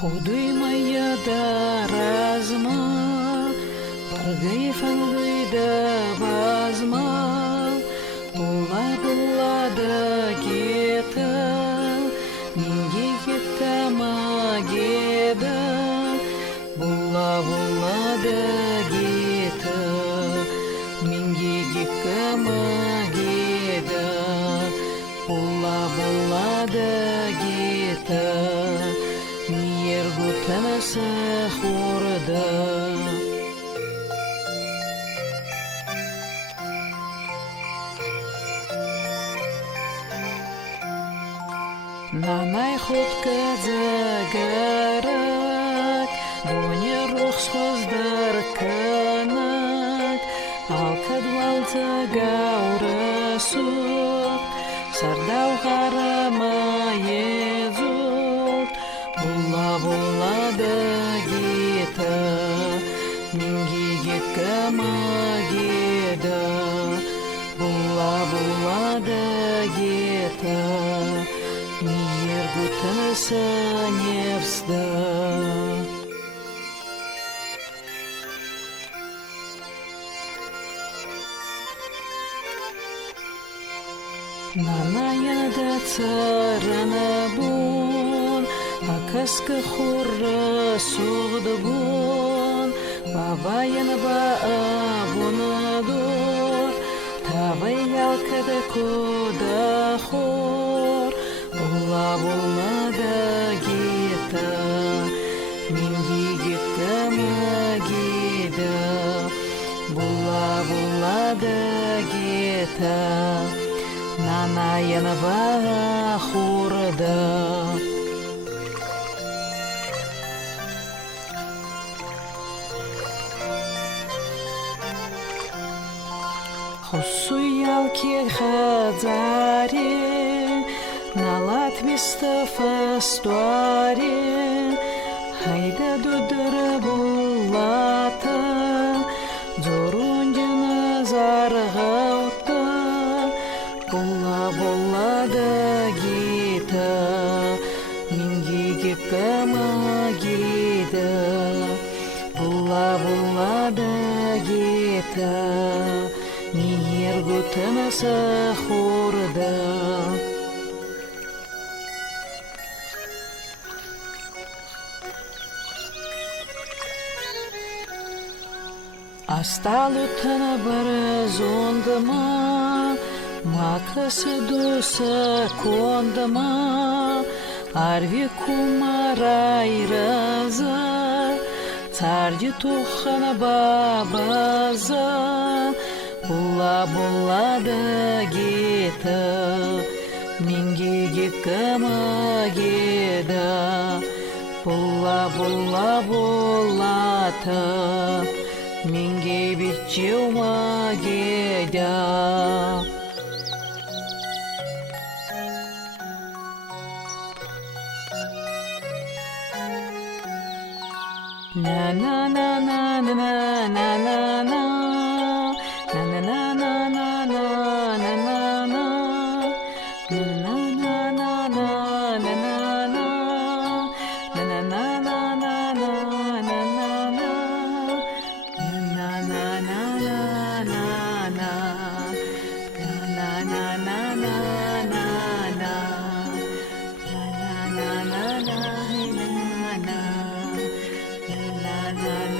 Худой моя даразма, Паргай фангай да базма, Була да гета, Минге гета магеда, Була да гета, Минге гека магеда, Була да гета, Ергутанаса хорда. Нанай ходка загарак, Боня рухсхоздар канак, Алкадвалта гаурасук, Сардау харама езук, Була да гета, Минге гека магеда, Була да гета, Ергутанаса невзда. Наная да царана бун, Акаска хурра суғды бун, Бабайын ба абунадур, Тавай ялкада кода хур, Була да гета, Минге гека магеда, Була да гета, Нанайын ба хурда. Хусуял кирхазаре, Налат Мистафа стуаре, Хайда дудара булата, Зорундина заргаута, Була да гета, Минге гека магеда, Була да гета, Ергутанаса хорда. Асталутана баразондама, Макаса доса кондама, Арви кумарайраза, Царди тухана бабаза, Була да гета, Минге гека магеда, Була болата, Минге бичеу магеда. Na na na na na na na na na. Na